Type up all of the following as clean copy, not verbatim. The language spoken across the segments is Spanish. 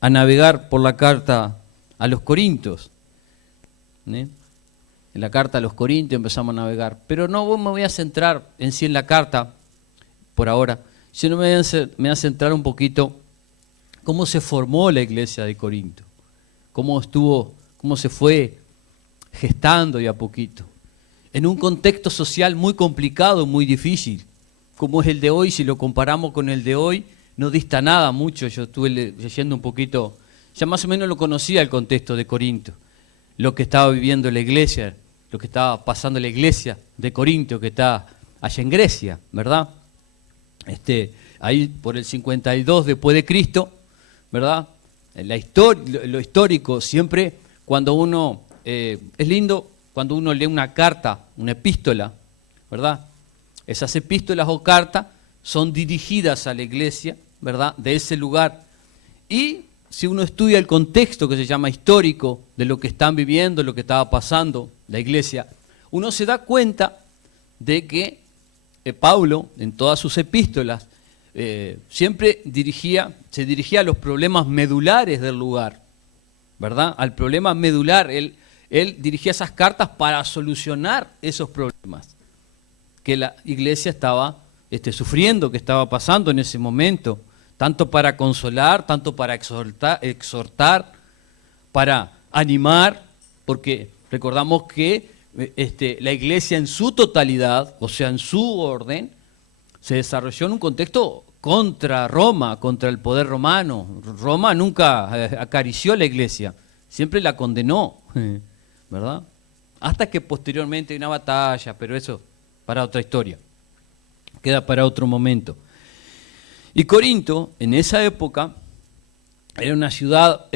a navegar por la carta a los Corintios. En la carta a los Corintios empezamos a navegar. Pero no me voy a centrar en sí en la carta, por ahora, sino me voy a centrar un poquito cómo se formó la iglesia de Corinto, cómo se fue gestando y a poquito. En un contexto social muy complicado, muy difícil, como es el de hoy. Si lo comparamos con el de hoy, no dista nada mucho. Yo estuve leyendo un poquito, ya más o menos lo conocía el contexto de Corinto, lo que estaba viviendo la iglesia, lo que estaba pasando la iglesia de Corinto, que está allá en Grecia, ¿verdad? Ahí por el 52 después de Cristo, ¿verdad? Lo histórico, siempre cuando uno, es lindo cuando uno lee una carta, una epístola, ¿verdad? Esas epístolas o cartas son dirigidas a la iglesia, ¿verdad? De ese lugar. Y si uno estudia el contexto que se llama histórico de lo que están viviendo, lo que estaba pasando la iglesia, uno se da cuenta de que Pablo, en todas sus epístolas, siempre se dirigía a los problemas medulares del lugar, ¿verdad? Al problema medular. Él dirigía esas cartas para solucionar esos problemas que la iglesia estaba sufriendo, que estaba pasando en ese momento, tanto para consolar, tanto para exhortar, para animar, porque recordamos que la iglesia en su totalidad, o sea, en su orden, se desarrolló en un contexto contra Roma, contra el poder romano. Roma nunca acarició a la iglesia, siempre la condenó, ¿verdad? Hasta que posteriormente hay una batalla, pero eso para otra historia, queda para otro momento. Y Corinto, en esa época, era una ciudad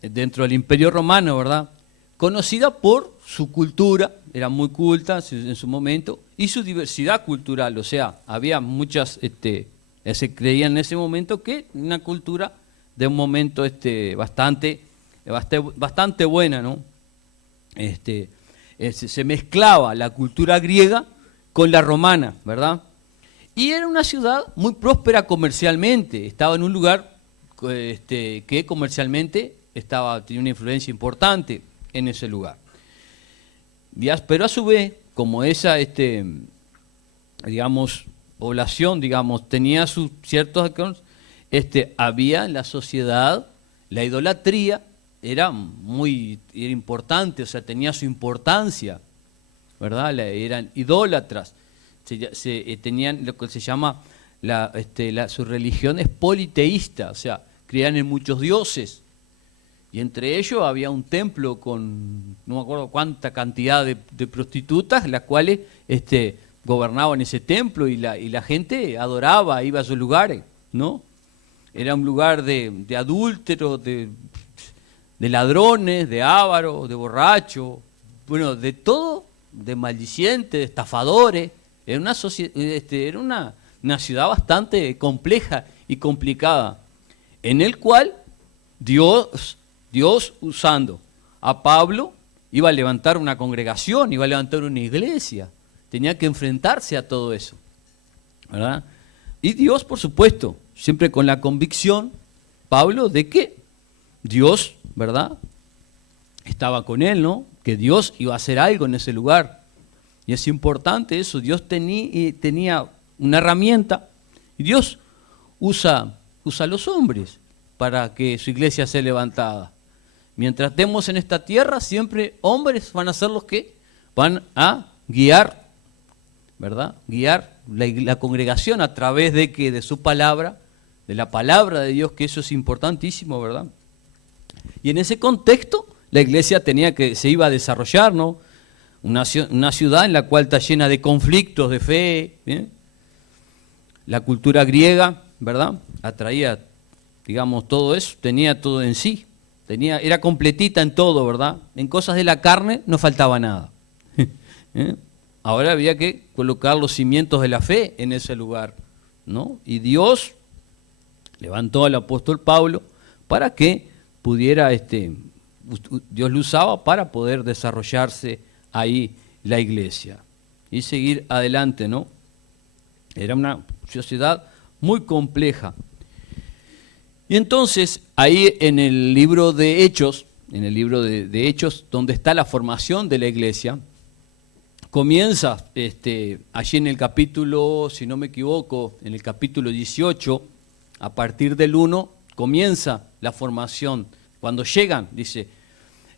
dentro del Imperio Romano, ¿verdad? Conocida por su cultura, era muy culta en su momento, y su diversidad cultural, o sea, había muchas, se creían en ese momento que una cultura de un momento bastante buena, ¿no? Se mezclaba la cultura griega con la romana, ¿verdad? Y era una ciudad muy próspera comercialmente, estaba en un lugar que comercialmente tenía una influencia importante en ese lugar. Pero a su vez, como esa, población, tenía sus ciertos, había en la sociedad, la idolatría era importante, o sea, tenía su importancia, ¿verdad? Eran idólatras, tenían lo que se llama, su religión es politeísta, o sea, creían en muchos dioses. Y entre ellos había un templo con no me acuerdo cuánta cantidad de prostitutas, las cuales gobernaban ese templo y la gente adoraba, iba a sus lugares, ¿no? Era un lugar de adúlteros, de ladrones, de ávaros, de borrachos, bueno, de todo, de maldicientes, de estafadores. Era una ciudad bastante compleja y complicada, en el cual Dios usando a Pablo iba a levantar una congregación, iba a levantar una iglesia, tenía que enfrentarse a todo eso, ¿verdad? Y Dios, por supuesto, siempre con la convicción, Pablo, de que Dios, ¿verdad?, estaba con él, ¿no? Que Dios iba a hacer algo en ese lugar. Y es importante eso, Dios tenía una herramienta, y Dios usa a los hombres para que su iglesia sea levantada. Mientras estemos en esta tierra, siempre hombres van a ser los que van a guiar, ¿verdad? Guiar la congregación a través de su palabra, de la palabra de Dios, que eso es importantísimo, ¿verdad? Y en ese contexto, la iglesia se iba a desarrollar, ¿no? Una ciudad en la cual está llena de conflictos de fe, ¿bien? La cultura griega, ¿verdad? Atraía, todo eso, tenía todo en sí. Era completita en todo, ¿verdad? En cosas de la carne no faltaba nada. Ahora había que colocar los cimientos de la fe en ese lugar, ¿no? Y Dios levantó al apóstol Pablo para que pudiera, Dios lo usaba para poder desarrollarse ahí la iglesia y seguir adelante, ¿no? Era una sociedad muy compleja. Y entonces, ahí en el libro de Hechos, de Hechos, donde está la formación de la iglesia, comienza allí en el capítulo, si no me equivoco, en el capítulo 18, a partir del 1, comienza la formación. Cuando llegan, dice,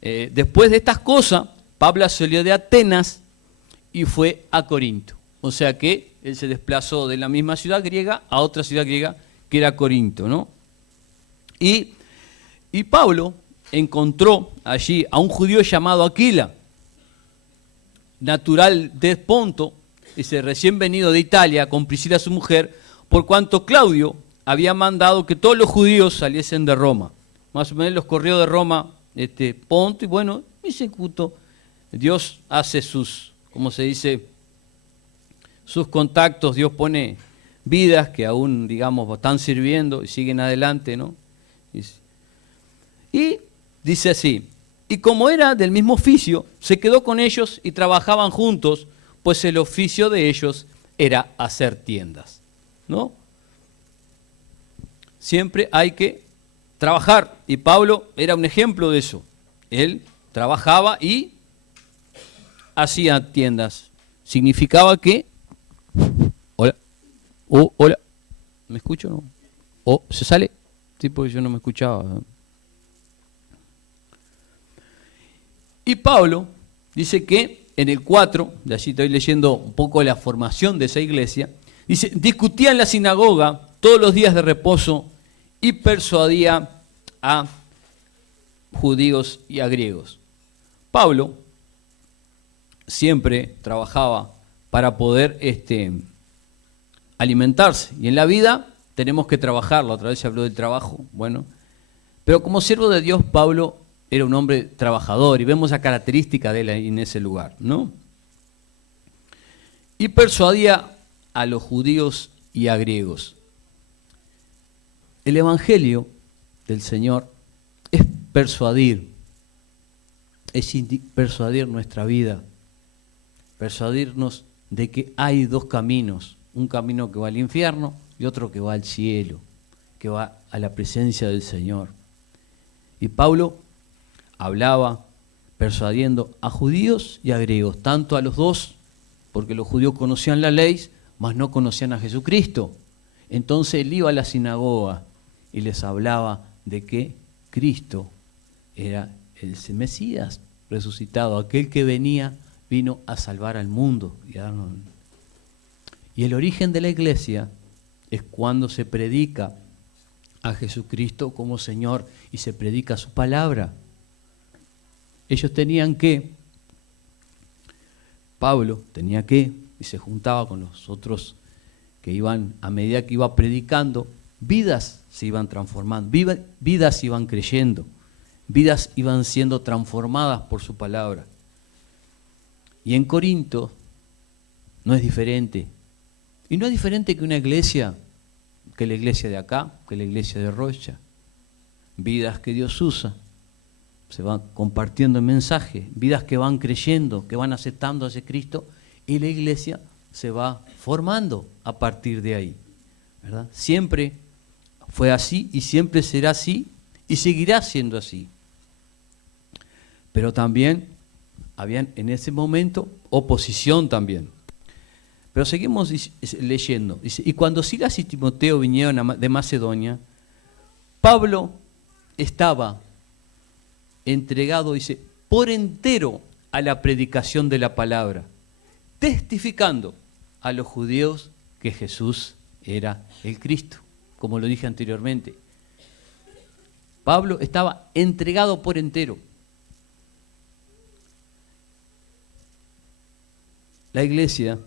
después de estas cosas, Pablo salió de Atenas y fue a Corinto. O sea que él se desplazó de la misma ciudad griega a otra ciudad griega que era Corinto, ¿no? Y Pablo encontró allí a un judío llamado Aquila, natural de Ponto, dice, recién venido de Italia con Priscila su mujer, por cuanto Claudio había mandado que todos los judíos saliesen de Roma. Más o menos los corrió de Roma Ponto, y bueno, y se ejecutó. Dios hace sus, ¿cómo se dice?, sus contactos, Dios pone vidas que aún, digamos, están sirviendo y siguen adelante, ¿no? Y dice así, y como era del mismo oficio, se quedó con ellos y trabajaban juntos, pues el oficio de ellos era hacer tiendas, ¿no? Siempre hay que trabajar, y Pablo era un ejemplo de eso. Él trabajaba y hacía tiendas. Significaba que... Hola. Hola. ¿Me escucho o no? ¿Se sale? Sí, porque yo no me escuchaba. Y Pablo dice que en el 4, de allí estoy leyendo un poco la formación de esa iglesia, dice, discutía en la sinagoga todos los días de reposo y persuadía a judíos y a griegos. Pablo siempre trabajaba para poder alimentarse. Y en la vida tenemos que trabajarlo. Otra vez se habló del trabajo. Bueno, pero como siervo de Dios, Pablo era un hombre trabajador y vemos la característica de él ahí en ese lugar, ¿no? Y persuadía a los judíos y a griegos. El evangelio del Señor es persuadir nuestra vida, persuadirnos de que hay dos caminos, un camino que va al infierno y otro que va al cielo, que va a la presencia del Señor. Y Pablo hablaba persuadiendo a judíos y a griegos, tanto a los dos, porque los judíos conocían la ley, mas no conocían a Jesucristo. Entonces él iba a la sinagoga y les hablaba de que Cristo era el Mesías resucitado, aquel que vino a salvar al mundo. Y el origen de la iglesia es cuando se predica a Jesucristo como Señor y se predica su palabra. Ellos tenían que, Pablo tenía que, y se juntaba con los otros que iban, a medida que iba predicando, vidas se iban transformando, vidas iban creyendo, vidas iban siendo transformadas por su palabra. Y en Corinto no es diferente. Y no es diferente que una iglesia, que la iglesia de acá, que la iglesia de Rocha. Vidas que Dios usa, se van compartiendo el mensaje, vidas que van creyendo, que van aceptando a ese Cristo, y la iglesia se va formando a partir de ahí, ¿verdad? Siempre fue así y siempre será así y seguirá siendo así. Pero también habían en ese momento oposición también. Pero seguimos leyendo. Dice, y cuando Silas y Timoteo vinieron de Macedonia, Pablo estaba entregado, dice, por entero a la predicación de la palabra, testificando a los judíos que Jesús era el Cristo, como lo dije anteriormente. Pablo estaba entregado por entero. La iglesia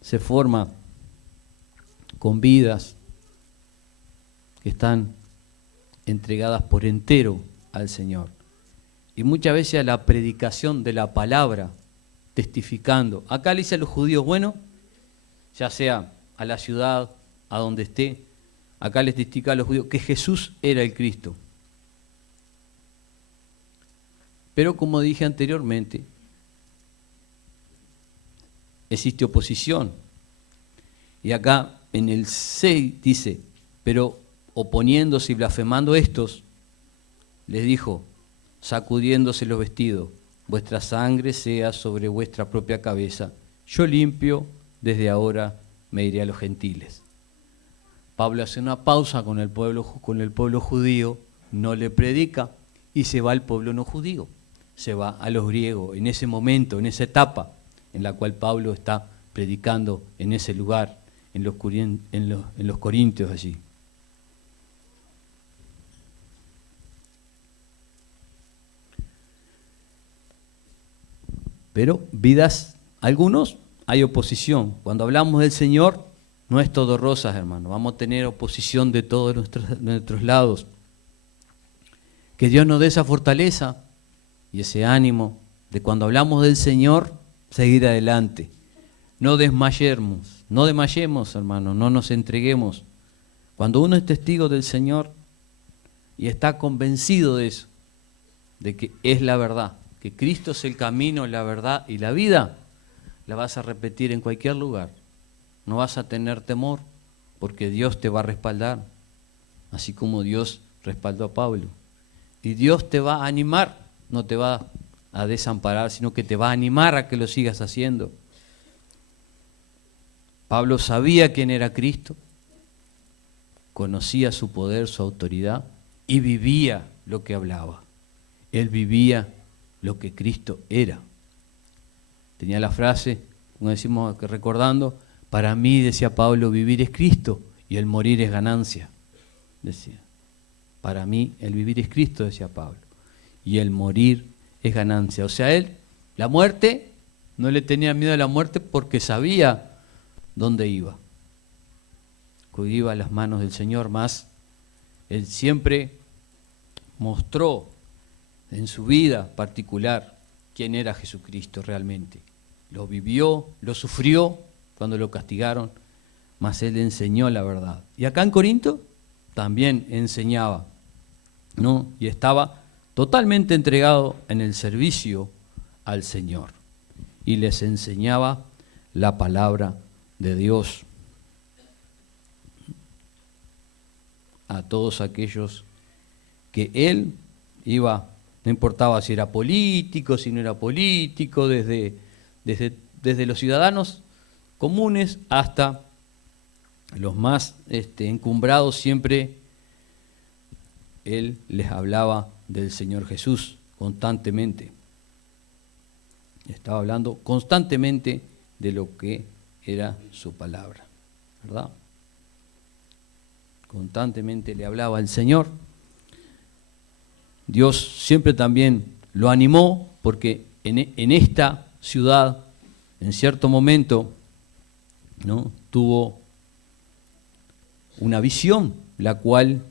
se forma con vidas que están entregadas por entero al Señor. Y muchas veces a la predicación de la palabra, testificando. Acá le dice a los judíos, bueno, ya sea a la ciudad, a donde esté, acá les testifica a los judíos que Jesús era el Cristo. Pero como dije anteriormente, existe oposición. Y acá en el 6 dice, pero oponiéndose y blasfemando estos, les dijo, sacudiéndose los vestidos, vuestra sangre sea sobre vuestra propia cabeza, yo limpio, desde ahora me iré a los gentiles. Pablo hace una pausa con el pueblo judío, no le predica y se va al pueblo no judío, se va a los griegos, en ese momento, en esa etapa en la cual Pablo está predicando en ese lugar, en los Corintios allí. Pero vidas, algunos hay oposición. Cuando hablamos del Señor, no es todo rosas, hermano. Vamos a tener oposición de todos nuestros lados. Que Dios nos dé esa fortaleza y ese ánimo de cuando hablamos del Señor, seguir adelante. No desmayemos, hermano, no nos entreguemos. Cuando uno es testigo del Señor y está convencido de eso, de que es la verdad, que Cristo es el camino, la verdad y la vida, la vas a repetir en cualquier lugar. No vas a tener temor, porque Dios te va a respaldar, así como Dios respaldó a Pablo. Y Dios te va a animar, no te va a desamparar, sino que te va a animar a que lo sigas haciendo. Pablo sabía quién era Cristo, conocía su poder, su autoridad, y vivía lo que hablaba. Él vivía lo que Cristo era. Tenía la frase, como decimos recordando, para mí, decía Pablo, vivir es Cristo y el morir es ganancia. Decía, para mí el vivir es Cristo, decía Pablo, y el morir es ganancia. O sea, él, la muerte, no le tenía miedo a la muerte porque sabía dónde iba. Que iba a las manos del Señor, más él siempre mostró en su vida particular quién era Jesucristo realmente. Lo vivió, lo sufrió cuando lo castigaron, mas él enseñó la verdad. Y acá en Corinto también enseñaba, ¿no? Y estaba totalmente entregado en el servicio al Señor. Y les enseñaba la palabra de Dios a todos aquellos que él iba, no importaba si era político, si no era político, desde los ciudadanos comunes hasta los más encumbrados, siempre él les hablaba del Señor Jesús constantemente. Estaba hablando constantemente de lo que era su palabra, ¿verdad? Constantemente le hablaba al Señor. Dios siempre también lo animó porque en esta ciudad, en cierto momento, ¿no?, tuvo una visión, la cual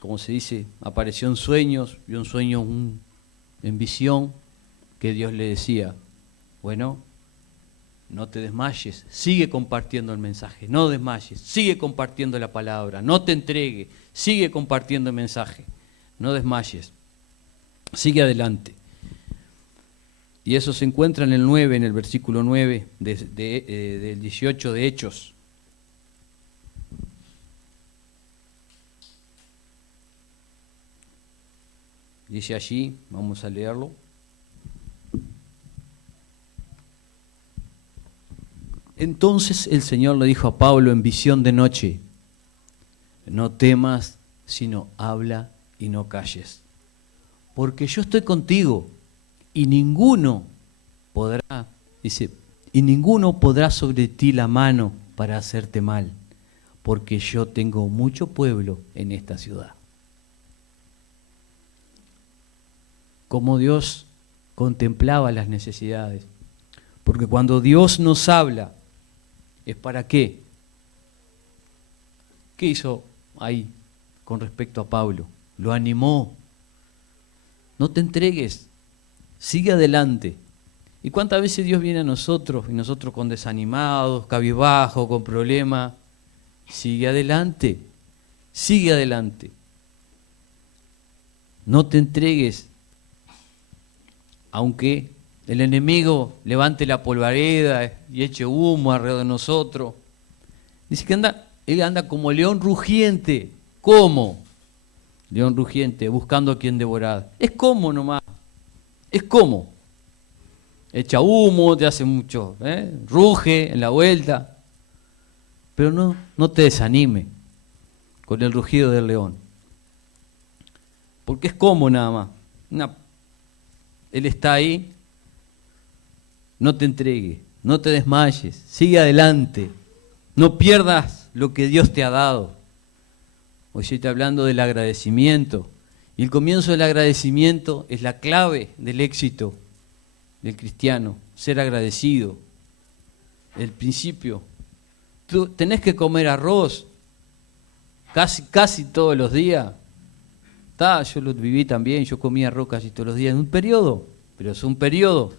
como se dice, apareció en sueños, vio un sueño en visión, que Dios le decía, bueno, no te desmayes, sigue compartiendo el mensaje, no desmayes, sigue compartiendo la palabra, no te entregues, sigue compartiendo el mensaje, no desmayes, sigue adelante. Y eso se encuentra en el 9, en el versículo 9 del 18 de Hechos. Dice allí, vamos a leerlo. Entonces el Señor le dijo a Pablo en visión de noche, no temas, sino habla y no calles, porque yo estoy contigo y ninguno podrá sobre ti la mano para hacerte mal, porque yo tengo mucho pueblo en esta ciudad. Cómo Dios contemplaba las necesidades, porque cuando Dios nos habla, ¿es para qué? ¿Qué hizo ahí con respecto a Pablo? Lo animó. No te entregues, sigue adelante. ¿Y cuántas veces Dios viene a nosotros y nosotros con desanimados, cabizbajos, con problemas? Sigue adelante, sigue adelante. No te entregues, aunque el enemigo levante la polvareda y eche humo alrededor de nosotros. Dice que anda, Él anda como león rugiente. ¿Cómo? León rugiente, buscando a quien devorar. Es como nomás. Es como. Echa humo, te hace mucho, ruge en la vuelta. Pero no te desanime con el rugido del león. Porque es como nada más. Él está ahí. No te entregues, no te desmayes, sigue adelante. No pierdas lo que Dios te ha dado. Hoy estoy hablando del agradecimiento. Y el comienzo del agradecimiento es la clave del éxito del cristiano. Ser agradecido. El principio. Tú tenés que comer arroz casi todos los días. Yo lo viví también, yo comía arroz casi todos los días. En un periodo, pero es un periodo.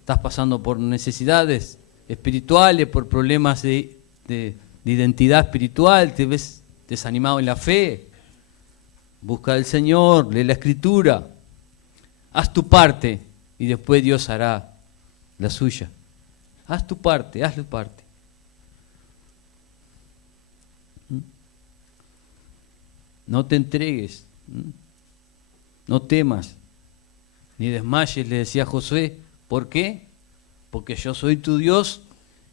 Estás pasando por necesidades espirituales, por problemas de identidad espiritual, te ves desanimado en la fe. Busca al Señor, lee la Escritura, haz tu parte y después Dios hará la suya. Haz tu parte, haz tu parte. No te entregues, no temas, ni desmayes, le decía Josué. ¿Por qué? Porque yo soy tu Dios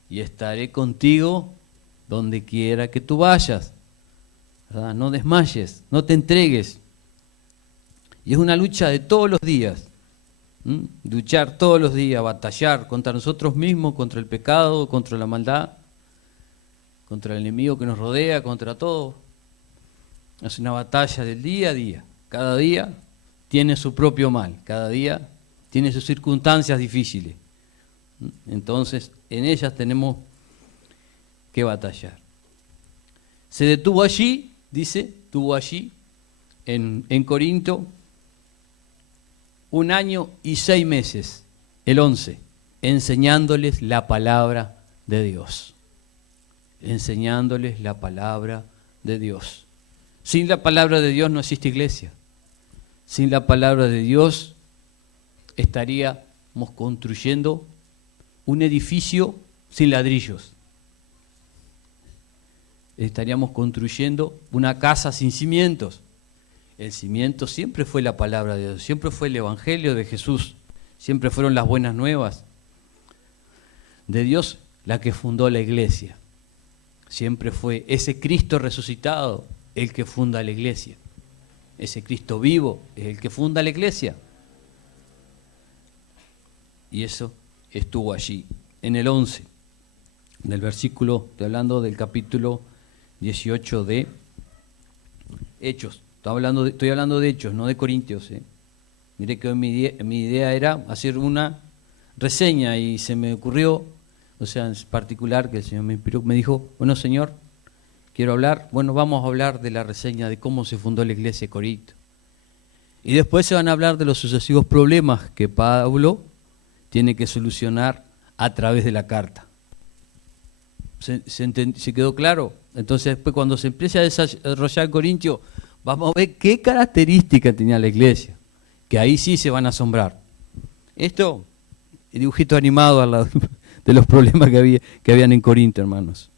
y estaré contigo donde quiera que tú vayas. ¿Verdad? No desmayes, no te entregues. Y es una lucha de todos los días. Luchar todos los días, batallar contra nosotros mismos, contra el pecado, contra la maldad, contra el enemigo que nos rodea, contra todo. Es una batalla del día a día. Cada día tiene su propio mal, cada día tiene sus circunstancias difíciles. Entonces, en ellas tenemos que batallar. Se detuvo allí, dice, estuvo allí en Corinto 1 año y 6 meses, el 11, enseñándoles la palabra de Dios. Enseñándoles la palabra de Dios. Sin la palabra de Dios no existe iglesia. Sin la palabra de Dios estaríamos construyendo un edificio sin ladrillos. Estaríamos construyendo una casa sin cimientos. El cimiento siempre fue la palabra de Dios, siempre fue el Evangelio de Jesús, siempre fueron las buenas nuevas de Dios la que fundó la iglesia. Siempre fue ese Cristo resucitado el que funda la iglesia. Ese Cristo vivo es el que funda la iglesia. Y eso estuvo allí, en el 11, del versículo, estoy hablando del capítulo 18 de Hechos. Estoy hablando de Hechos, no de Corintios. Miré que mi idea era hacer una reseña y se me ocurrió, en particular, que el Señor me inspiró, me dijo, bueno, Señor, quiero hablar, vamos a hablar de la reseña de cómo se fundó la iglesia de Corinto. Y después se van a hablar de los sucesivos problemas que Pablo tiene que solucionar a través de la carta. ¿Se quedó claro? Entonces después cuando se empiece a desarrollar en Corintio, vamos a ver qué características tenía la iglesia, que ahí sí se van a asombrar. Esto, el dibujito animado al lado de los problemas que habían en Corinto, hermanos.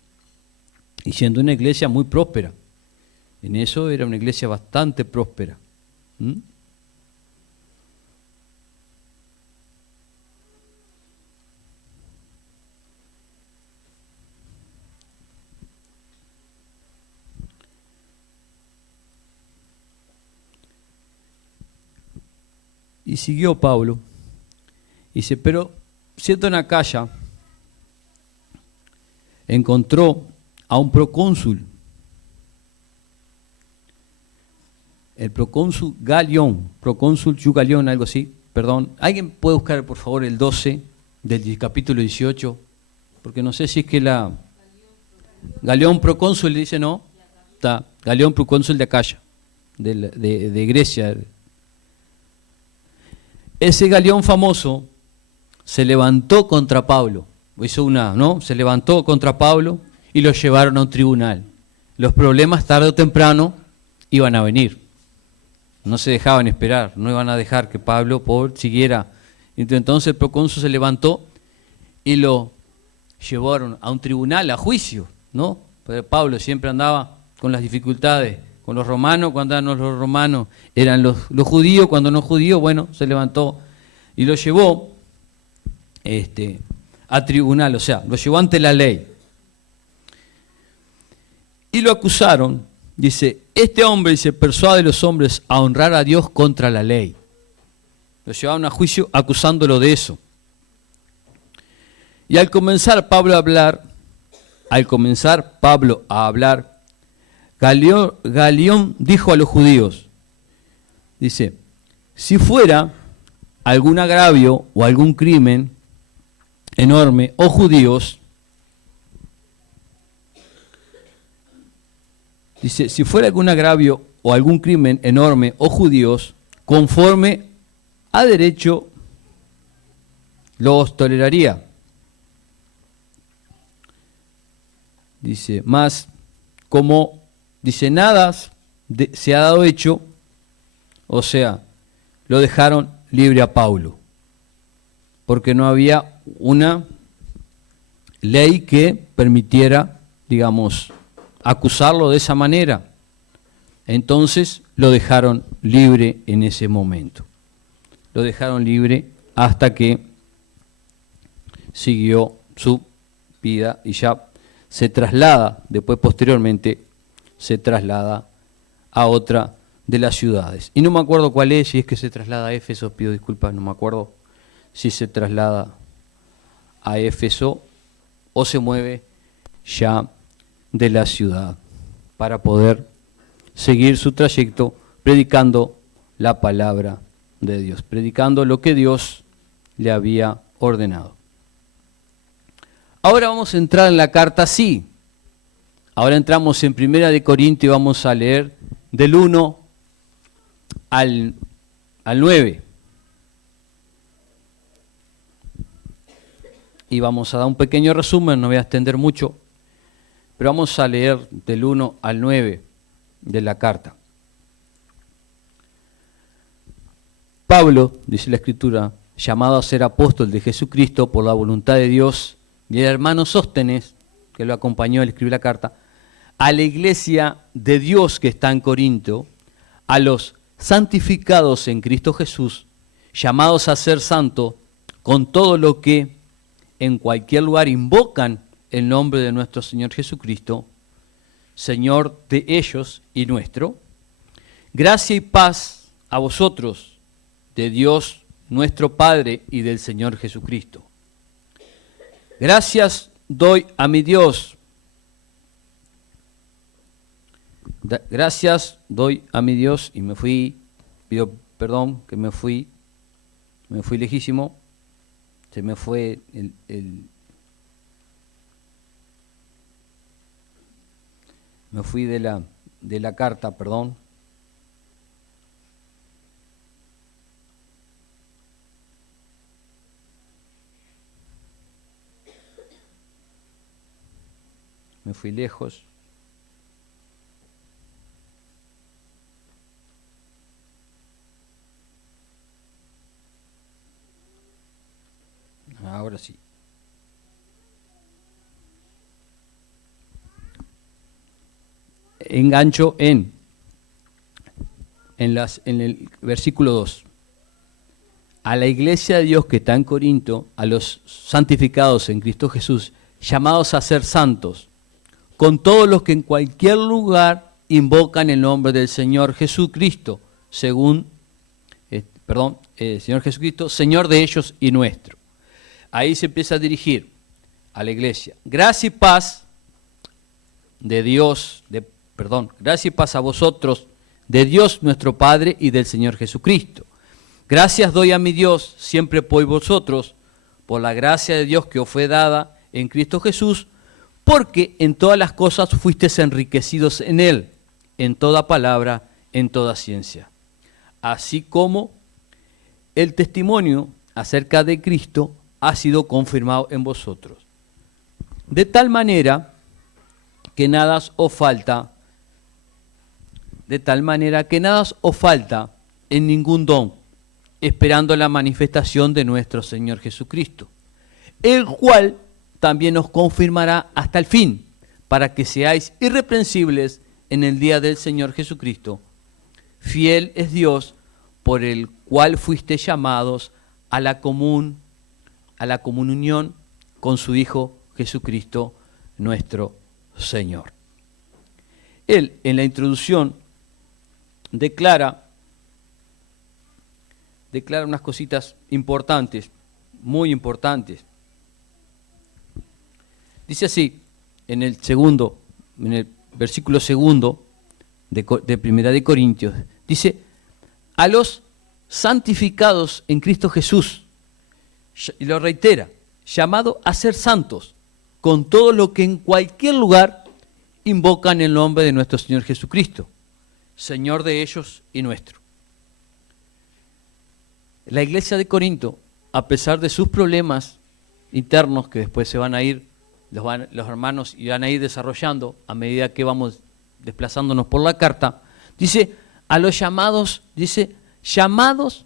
Y siendo una iglesia muy próspera. En eso era una iglesia bastante próspera. Y siguió Pablo. Dice, pero siendo en Acaya, encontró a un procónsul, el procónsul Galión, procónsul Yugalión, algo así, perdón. ¿Alguien puede buscar, por favor, el 12 del capítulo 18? Porque no sé si es que Galión procónsul, dice, no, está, Galión procónsul de Acaya, de Grecia. Ese Galión famoso se levantó contra Pablo, se levantó contra Pablo y lo llevaron a un tribunal. Los problemas tarde o temprano iban a venir. No se dejaban esperar, no iban a dejar que Pablo siguiera. Entonces el procónsul se levantó y lo llevaron a un tribunal, a juicio, ¿no? Pero Pablo siempre andaba con las dificultades, con los romanos, cuando eran los romanos, eran los judíos, cuando no judíos, bueno, se levantó y lo llevó a tribunal, o sea, lo llevó ante la ley. Y lo acusaron, dice, este hombre se persuade a los hombres a honrar a Dios contra la ley. Lo llevaron a juicio acusándolo de eso. Y al comenzar Pablo a hablar, Galión dijo a los judíos, dice, si fuera algún agravio o algún crimen enorme, oh judíos, dice, si fuera algún agravio o algún crimen enorme, oh judíos, conforme a derecho, los toleraría. Dice, más como, dice, nada se ha dado hecho, o sea, lo dejaron libre a Pablo, porque no había una ley que permitiera, digamos, acusarlo de esa manera. Entonces lo dejaron libre en ese momento. Lo dejaron libre hasta que siguió su vida y ya se traslada, después posteriormente se traslada a otra de las ciudades. Y no me acuerdo cuál es, si es que se traslada a Éfeso, pido disculpas, no me acuerdo si se traslada a Éfeso o se mueve ya de la ciudad para poder seguir su trayecto predicando la palabra de Dios, predicando lo que Dios le había ordenado. Ahora vamos a entrar en la carta, sí. Ahora entramos en 1 de Corintios y vamos a leer del 1 al 9. Y vamos a dar un pequeño resumen, no voy a extender mucho, pero vamos a leer del 1 al 9 de la carta. Pablo, dice la Escritura, llamado a ser apóstol de Jesucristo por la voluntad de Dios, y el hermano Sóstenes, que lo acompañó al escribir la carta, a la iglesia de Dios que está en Corinto, a los santificados en Cristo Jesús, llamados a ser santos, con todo lo que en cualquier lugar invocan el nombre de nuestro Señor Jesucristo, Señor de ellos y nuestro. Gracia y paz a vosotros, de Dios nuestro Padre y del Señor Jesucristo. Gracias doy a mi Dios. Gracias doy a mi Dios, y me fui, pido perdón que me fui lejísimo, se me fue me fui de la carta, perdón. Me fui lejos. Ahora sí. Engancho en el versículo 2. A la iglesia de Dios que está en Corinto, a los santificados en Cristo Jesús, llamados a ser santos, con todos los que en cualquier lugar invocan el nombre del Señor Jesucristo, Señor Jesucristo, Señor de ellos y nuestro. Ahí se empieza a dirigir a la iglesia. Gracia y paz de Dios, gracia y paz a vosotros, de Dios nuestro Padre y del Señor Jesucristo. Gracias doy a mi Dios siempre por vosotros, por la gracia de Dios que os fue dada en Cristo Jesús, porque en todas las cosas fuisteis enriquecidos en Él, en toda palabra, en toda ciencia. Así como el testimonio acerca de Cristo ha sido confirmado en vosotros. De tal manera que nada os falta, en ningún don, esperando la manifestación de nuestro Señor Jesucristo, el cual también os confirmará hasta el fin, para que seáis irreprensibles en el día del Señor Jesucristo. Fiel es Dios, por el cual fuiste llamados a la comunión con su Hijo Jesucristo, nuestro Señor. Él, en la introducción, declara unas cositas importantes, muy importantes. Dice así, en el versículo segundo de Primera de Corintios, dice: a los santificados en Cristo Jesús, y lo reitera, llamado a ser santos, con todo lo que en cualquier lugar invocan el nombre de nuestro Señor Jesucristo, Señor de ellos y nuestro. La iglesia de Corinto, a pesar de sus problemas internos, que después se van a ir, los hermanos irán a ir desarrollando a medida que vamos desplazándonos por la carta, dice, a los llamados, dice, llamados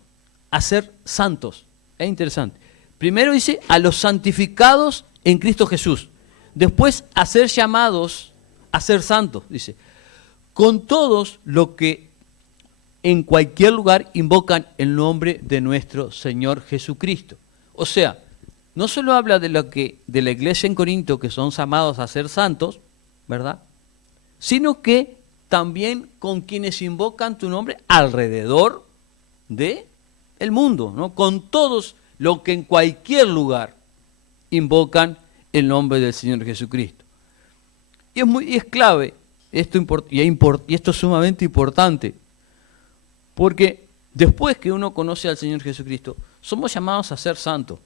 a ser santos. Es interesante. Primero dice, a los santificados en Cristo Jesús. Después, a ser llamados a ser santos, dice, con todos los que en cualquier lugar invocan el nombre de nuestro Señor Jesucristo. O sea, no solo habla de la iglesia en Corinto, que son llamados a ser santos, ¿verdad? Sino que también con quienes invocan tu nombre alrededor del mundo, ¿no? Con todos los que en cualquier lugar invocan el nombre del Señor Jesucristo. Y es clave, y esto es sumamente importante, porque después que uno conoce al Señor Jesucristo, somos llamados a ser santos.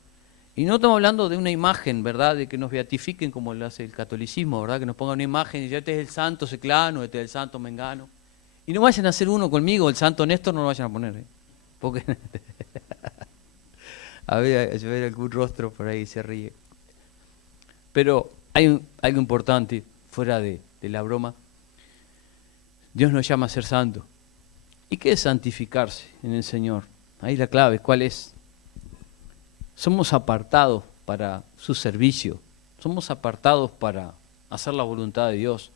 Y no estamos hablando de una imagen, ¿verdad?, de que nos beatifiquen como lo hace el catolicismo, ¿verdad?, que nos pongan una imagen y ya este es el santo Ceclano, este es el santo Mengano. Y no vayan a hacer uno conmigo, el santo Néstor no lo vayan a poner, porque a ver algún rostro por ahí se ríe. Pero hay algo importante, fuera de la broma. Dios nos llama a ser santos. ¿Y qué es santificarse en el Señor? Ahí la clave, ¿cuál es? Somos apartados para su servicio, somos apartados para hacer la voluntad de Dios,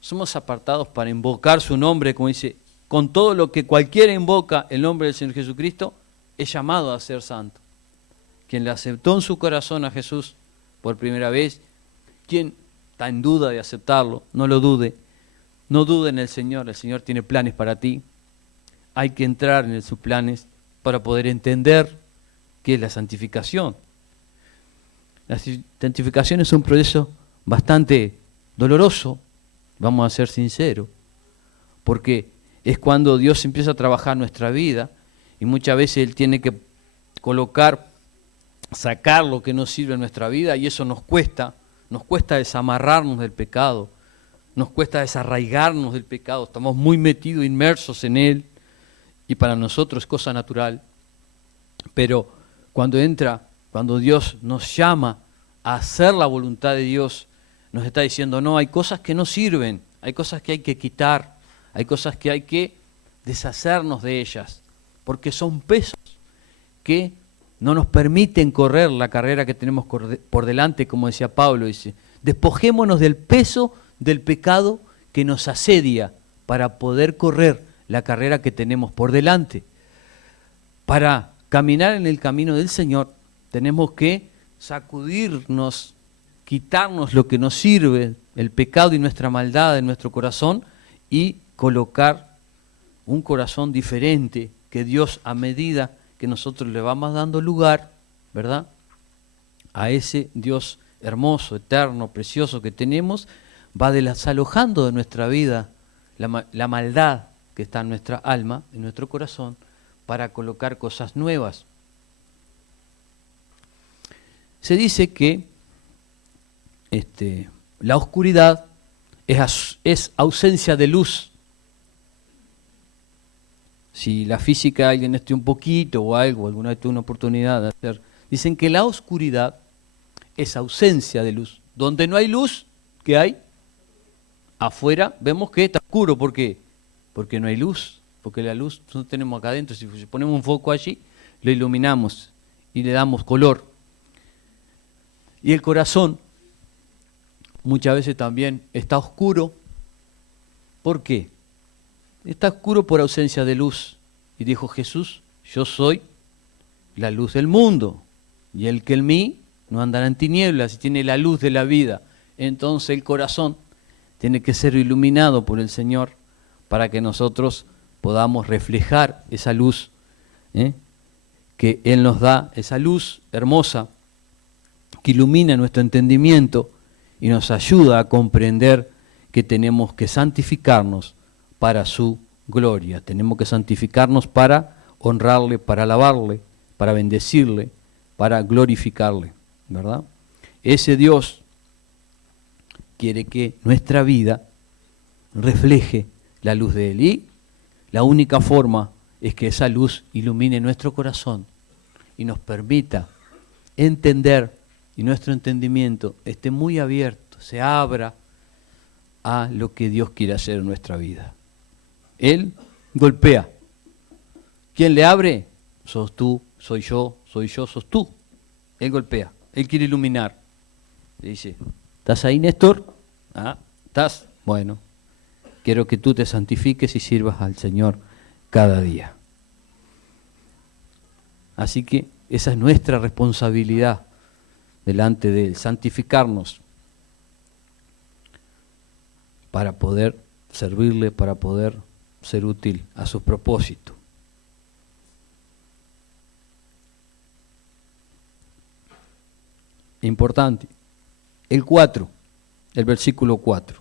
somos apartados para invocar su nombre, como dice, con todo lo que cualquiera invoca el nombre del Señor Jesucristo, es llamado a ser santo. Quien le aceptó en su corazón a Jesús por primera vez, quien está en duda de aceptarlo, no lo dude, no dude en el Señor tiene planes para ti, hay que entrar en sus planes para poder entender qué es la santificación. La santificación es un proceso bastante doloroso, vamos a ser sinceros, porque es cuando Dios empieza a trabajar nuestra vida y muchas veces Él tiene que sacar lo que no sirve en nuestra vida y eso nos cuesta desamarrarnos del pecado, nos cuesta desarraigarnos del pecado, estamos muy metidos, inmersos en él y para nosotros es cosa natural, pero cuando Dios nos llama a hacer la voluntad de Dios, nos está diciendo, no, hay cosas que no sirven, hay cosas que hay que quitar, hay cosas que hay que deshacernos de ellas, porque son pesos que no nos permiten correr la carrera que tenemos por delante, como decía Pablo, dice, despojémonos del peso del pecado que nos asedia para poder correr la carrera que tenemos por delante. Para caminar en el camino del Señor tenemos que sacudirnos, quitarnos lo que nos sirve, el pecado y nuestra maldad en nuestro corazón y colocar un corazón diferente que Dios, a medida que nosotros le vamos dando lugar, ¿verdad?, a ese Dios hermoso, eterno, precioso que tenemos, va desalojando de nuestra vida la maldad que está en nuestra alma, en nuestro corazón, para colocar cosas nuevas. Se dice que la oscuridad es ausencia de luz. Si la física alguien esté un poquito o algo, alguna vez tuvo una oportunidad de hacer, dicen que la oscuridad es ausencia de luz. Donde no hay luz, ¿qué hay? Afuera vemos que está oscuro. ¿Por qué? Porque no hay luz, porque la luz no tenemos acá adentro. Si ponemos un foco allí, lo iluminamos y le damos color. Y el corazón muchas veces también está oscuro. ¿Por qué? Está oscuro por ausencia de luz. Y dijo Jesús, yo soy la luz del mundo. Y el que en mí no andará en tinieblas y tiene la luz de la vida. Entonces el corazón tiene que ser iluminado por el Señor para que nosotros podamos reflejar esa luz que Él nos da, esa luz hermosa que ilumina nuestro entendimiento y nos ayuda a comprender que tenemos que santificarnos para su gloria. Tenemos que santificarnos para honrarle, para alabarle, para bendecirle, para glorificarle, ¿verdad? Ese Dios quiere que nuestra vida refleje la luz de Él. Y la única forma es que esa luz ilumine nuestro corazón y nos permita entender y nuestro entendimiento esté muy abierto, se abra a lo que Dios quiere hacer en nuestra vida. Él golpea. ¿Quién le abre? Sos tú, soy yo, sos tú. Él golpea, Él quiere iluminar. Le dice, ¿estás ahí, Néstor? Ah, ¿estás? Bueno, quiero que tú te santifiques y sirvas al Señor cada día. Así que esa es nuestra responsabilidad delante de Él, santificarnos para poder servirle, para poder ser útil a sus propósitos. Importante. El 4, el versículo 4.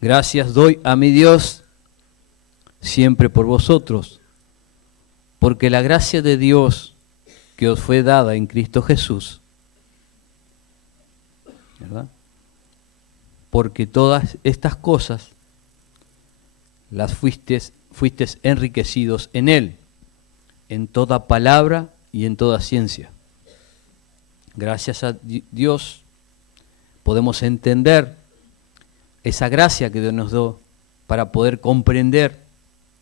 Gracias doy a mi Dios siempre por vosotros, porque la gracia de Dios que os fue dada en Cristo Jesús, ¿verdad? Porque todas estas cosas las fuisteis enriquecidos en Él, en toda palabra y en toda ciencia. Gracias a Dios podemos entender esa gracia que Dios nos dio para poder comprender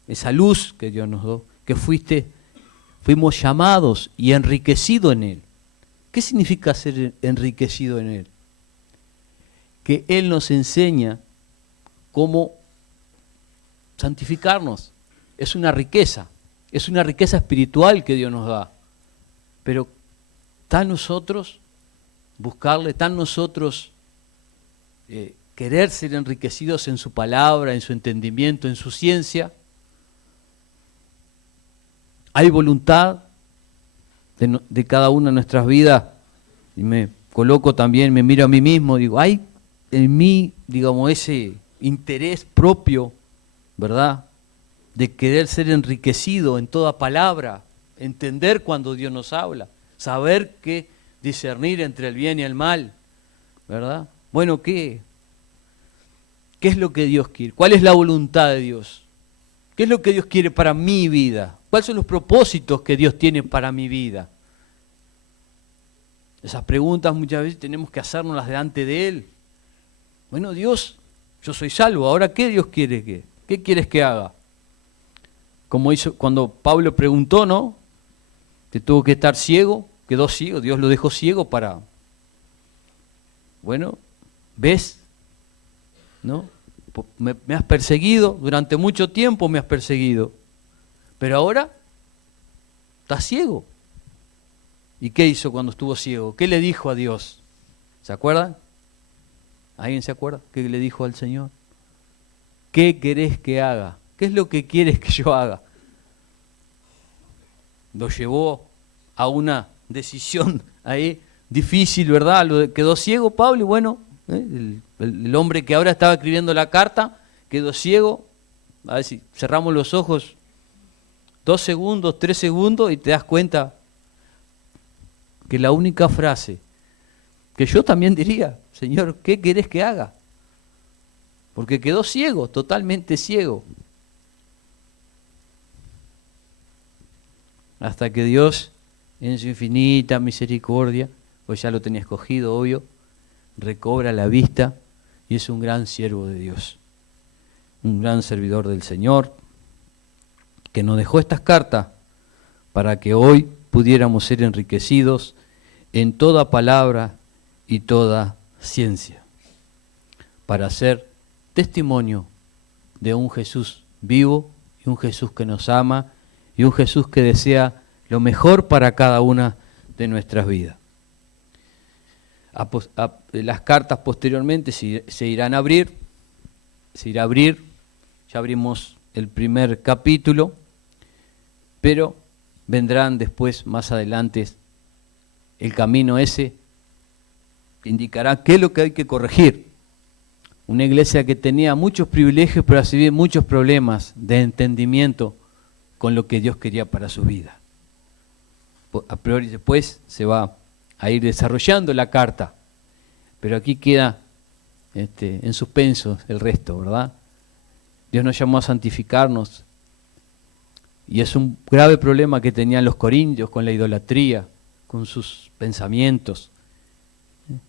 esa luz que Dios nos dio, que fuimos llamados y enriquecidos en Él. ¿Qué significa ser enriquecido en Él? Que Él nos enseña cómo santificarnos. Es una riqueza espiritual que Dios nos da. Pero está en nosotros buscarle, está en nosotros querer ser enriquecidos en su palabra, en su entendimiento, en su ciencia. Hay voluntad de cada una de nuestras vidas, y me coloco también, me miro a mí mismo, digo, hay en mí, digamos, ese interés propio, ¿verdad?, de querer ser enriquecido en toda palabra, entender cuando Dios nos habla, saber qué discernir entre el bien y el mal, ¿verdad? Bueno, ¿qué es lo que Dios quiere? ¿Cuál es la voluntad de Dios? ¿Qué es lo que Dios quiere para mi vida? ¿Cuáles son los propósitos que Dios tiene para mi vida? Esas preguntas muchas veces tenemos que hacernoslas delante de Él. Bueno, Dios, yo soy salvo, ¿ahora qué Dios quiere? ¿Qué quieres que haga? Como hizo cuando Pablo preguntó, ¿no? Que tuvo que estar ciego, quedó ciego, Dios lo dejó ciego para... Bueno, ¿ves? ¿No? Me has perseguido, durante mucho tiempo me has perseguido, pero ahora estás ciego. ¿Y qué hizo cuando estuvo ciego? ¿Qué le dijo a Dios? ¿Se acuerdan? ¿Alguien se acuerda? ¿Qué le dijo al Señor? ¿Qué querés que haga? ¿Qué es lo que quieres que yo haga? Lo llevó a una decisión ahí difícil, ¿verdad? Quedó ciego Pablo y bueno, el hombre que ahora estaba escribiendo la carta quedó ciego. A ver si cerramos los ojos 2 segundos, 3 segundos y te das cuenta que la única frase que yo también diría, Señor, ¿qué querés que haga? Porque quedó ciego, totalmente ciego. Hasta que Dios, en su infinita misericordia, pues ya lo tenía escogido, obvio, recobra la vista y es un gran siervo de Dios, un gran servidor del Señor, que nos dejó estas cartas para que hoy pudiéramos ser enriquecidos en toda palabra y toda ciencia, para ser testimonio de un Jesús vivo y un Jesús que nos ama y un Jesús que desea lo mejor para cada una de nuestras vidas. Las cartas posteriormente se irán a abrir, ya abrimos el primer capítulo, pero vendrán después, más adelante, el camino ese que indicará qué es lo que hay que corregir. Una iglesia que tenía muchos privilegios, pero así bien muchos problemas de entendimiento con lo que Dios quería para su vida. A priori después se va a ir desarrollando la carta, pero aquí queda en suspenso el resto, ¿verdad? Dios nos llamó a santificarnos y es un grave problema que tenían los corintios con la idolatría, con sus pensamientos,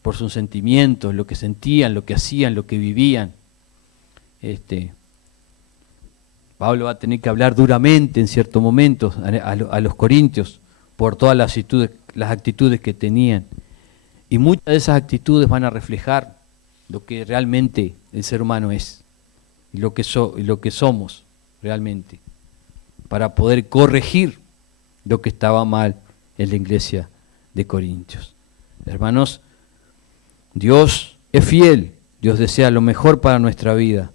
por sus sentimientos, lo que sentían, lo que hacían, lo que vivían. Pablo va a tener que hablar duramente en ciertos momentos a los corintios por todas las actitudes que tenían. Y muchas de esas actitudes van a reflejar lo que realmente el ser humano es y lo que somos realmente, para poder corregir lo que estaba mal en la iglesia de Corintios. Hermanos, Dios es fiel, Dios desea lo mejor para nuestra vida,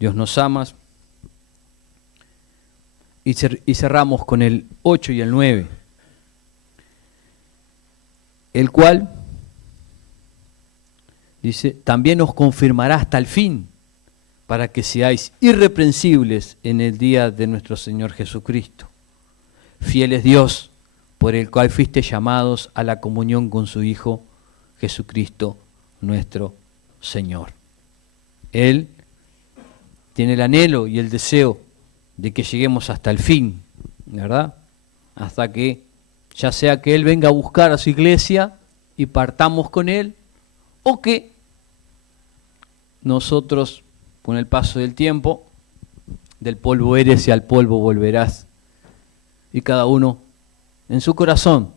Dios nos ama. Y cerramos con el 8 y el 9, el cual dice, también os confirmará hasta el fin, para que seáis irreprensibles en el día de nuestro Señor Jesucristo. Fiel es Dios, por el cual fuiste llamados a la comunión con su Hijo Jesucristo, nuestro Señor. Él tiene el anhelo y el deseo de que lleguemos hasta el fin, ¿verdad? Hasta que, ya sea que Él venga a buscar a su iglesia y partamos con Él, o que nosotros, con el paso del tiempo, del polvo eres y al polvo volverás, y cada uno en su corazón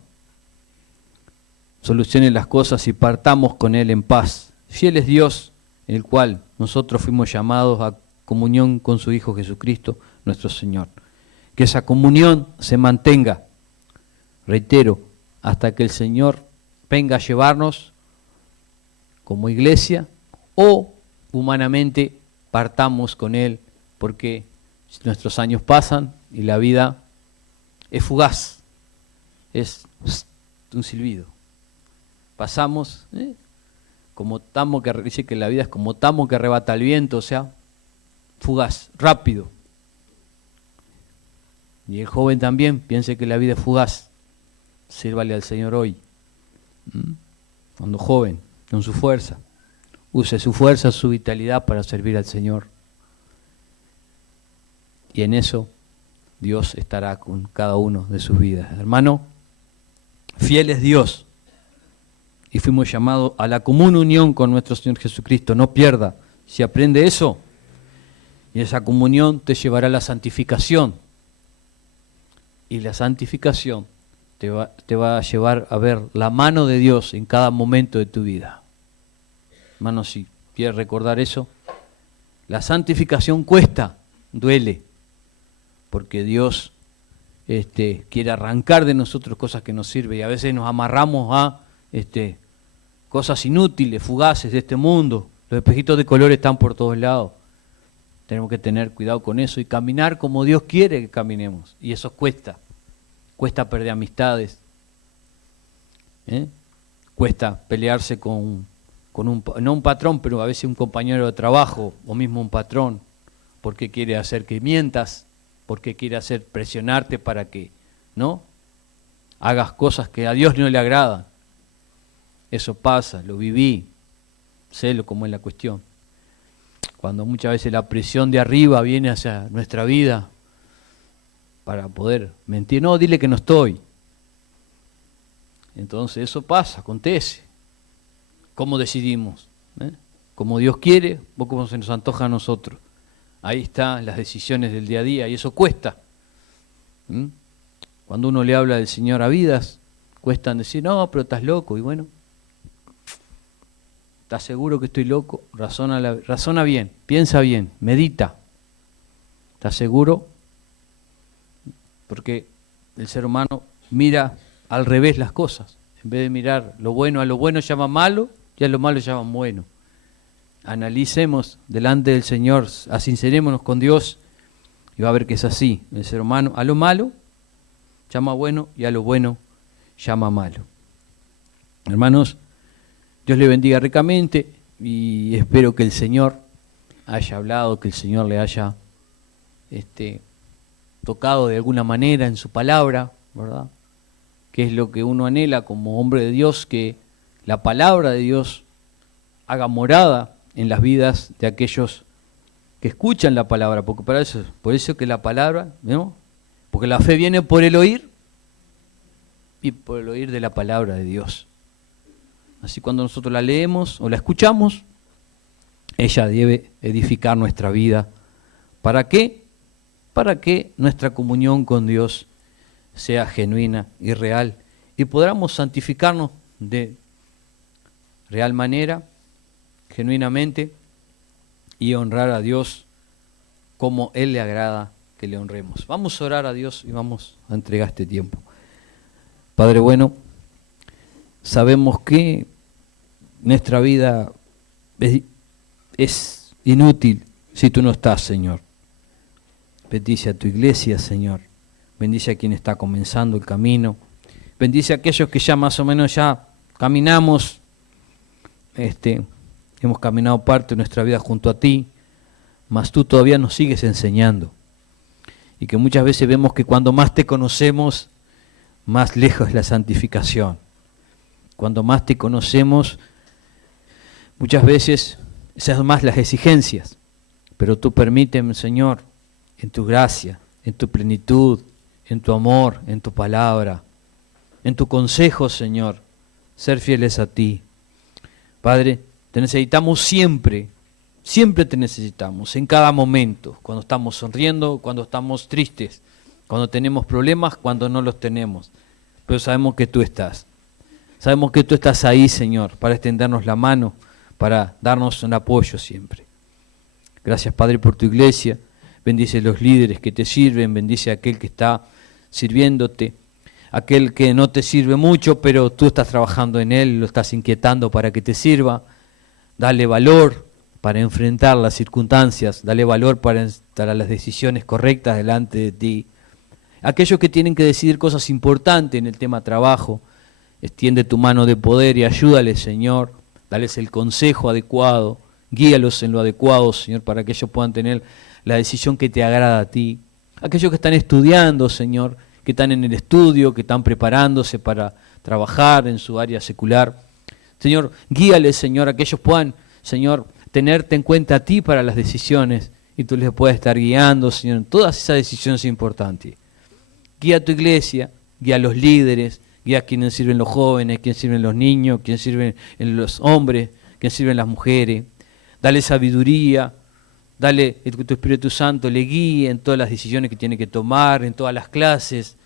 solucione las cosas y partamos con Él en paz. Fiel es Dios, en el cual nosotros fuimos llamados a comunión con su Hijo Jesucristo, nuestro Señor. Que esa comunión se mantenga, reitero, hasta que el Señor venga a llevarnos como iglesia o humanamente partamos con Él, porque nuestros años pasan y la vida es fugaz, es un silbido. Pasamos, como tamo que dice que la vida es como tamo que arrebata el viento, o sea, fugaz, rápido. Y el joven también piense que la vida es fugaz. Sírvale al Señor hoy. Cuando joven, con su fuerza. Use su fuerza, su vitalidad para servir al Señor. Y en eso Dios estará con cada uno de sus vidas. Hermano, fiel es Dios. Y fuimos llamados a la común unión con nuestro Señor Jesucristo. No pierda. Si aprende eso, y esa comunión te llevará a la santificación. Y la santificación te va a llevar a ver la mano de Dios en cada momento de tu vida. Hermano, si quieres recordar eso, la santificación cuesta, duele, porque Dios quiere arrancar de nosotros cosas que nos sirven y a veces nos amarramos a cosas inútiles, fugaces de este mundo. Los espejitos de color están por todos lados. Tenemos que tener cuidado con eso y caminar como Dios quiere que caminemos. Y eso cuesta. Cuesta perder amistades. Cuesta pelearse con no un patrón, pero a veces un compañero de trabajo o mismo un patrón, porque quiere hacer que mientas, porque quiere hacer presionarte para que no hagas cosas que a Dios no le agradan. Eso pasa, lo viví, sé cómo es la cuestión. Cuando muchas veces la presión de arriba viene hacia nuestra vida para poder mentir. No, dile que no estoy. Entonces eso pasa, acontece. ¿Cómo decidimos? Como Dios quiere o como se nos antoja a nosotros. Ahí están las decisiones del día a día y eso cuesta. Cuando uno le habla del Señor a vidas, cuestan decir, no, pero estás loco. Y bueno, ¿Estás seguro que estoy loco? Razona bien, piensa bien, medita. ¿Estás seguro? Porque el ser humano mira al revés las cosas. En vez de mirar lo bueno, a lo bueno llama malo y a lo malo llaman bueno. Analicemos delante del Señor, asincerémonos con Dios y va a ver que es así. El ser humano a lo malo llama bueno y a lo bueno llama malo. Hermanos, Dios le bendiga ricamente y espero que el Señor haya hablado, que el Señor le haya tocado de alguna manera en su palabra, ¿verdad? Que es lo que uno anhela como hombre de Dios, que la palabra de Dios haga morada en las vidas de aquellos que escuchan la palabra, porque por eso que la palabra, ¿no? Porque la fe viene por el oír y por el oír de la palabra de Dios. Así cuando nosotros la leemos o la escuchamos, ella debe edificar nuestra vida. ¿Para qué? Para que nuestra comunión con Dios sea genuina y real y podamos santificarnos de real manera, genuinamente, y honrar a Dios como Él le agrada que le honremos. Vamos a orar a Dios y vamos a entregar este tiempo. Padre bueno, sabemos que nuestra vida es inútil si tú no estás, Señor. Bendice a tu iglesia, Señor. Bendice a quien está comenzando el camino. Bendice a aquellos que ya más o menos ya caminamos, hemos caminado parte de nuestra vida junto a ti, mas tú todavía nos sigues enseñando. Y que muchas veces vemos que cuando más te conocemos, más lejos es la santificación. Cuando más te conocemos, muchas veces esas son más las exigencias. Pero tú permíteme, Señor, en tu gracia, en tu plenitud, en tu amor, en tu palabra, en tu consejo, Señor, ser fieles a ti. Padre, te necesitamos siempre, siempre te necesitamos, en cada momento, cuando estamos sonriendo, cuando estamos tristes, cuando tenemos problemas, cuando no los tenemos. Pero sabemos que tú estás. Sabemos que tú estás ahí, Señor, para extendernos la mano, para darnos un apoyo siempre. Gracias, Padre, por tu iglesia. Bendice a los líderes que te sirven, bendice a aquel que está sirviéndote, aquel que no te sirve mucho, pero tú estás trabajando en él, lo estás inquietando para que te sirva. Dale valor para enfrentar las circunstancias, dale valor para estar a las decisiones correctas delante de ti. Aquellos que tienen que decidir cosas importantes en el tema trabajo, extiende tu mano de poder y ayúdales, Señor, dales el consejo adecuado, guíalos en lo adecuado, Señor, para que ellos puedan tener la decisión que te agrada a ti. Aquellos que están estudiando, Señor, que están en el estudio, que están preparándose para trabajar en su área secular. Señor, guíales, Señor, a que ellos puedan, Señor, tenerte en cuenta a ti para las decisiones y tú les puedas estar guiando, Señor, en todas esas decisiones importantes. Guía a tu iglesia, guía a los líderes, guía a quienes sirven los jóvenes, quienes sirven los niños, quienes sirven los hombres, quienes sirven las mujeres. Dale sabiduría, dale que tu Espíritu Santo le guíe en todas las decisiones que tiene que tomar, en todas las clases,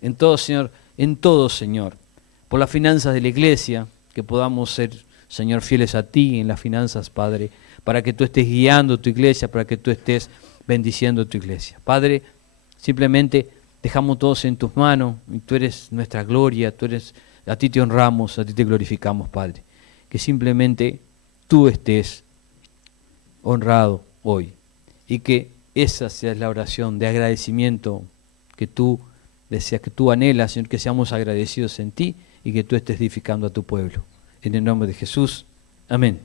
en todo, Señor. Por las finanzas de la iglesia, que podamos ser, Señor, fieles a ti en las finanzas, Padre, para que tú estés guiando tu iglesia, para que tú estés bendiciendo tu iglesia. Padre, simplemente dejamos todos en tus manos, y tú eres nuestra gloria, a ti te honramos, a ti te glorificamos, Padre. Que simplemente tú estés honrado hoy y que esa sea la oración de agradecimiento que tú deseas, que tú anhelas, Señor, que seamos agradecidos en ti y que tú estés edificando a tu pueblo. En el nombre de Jesús, amén.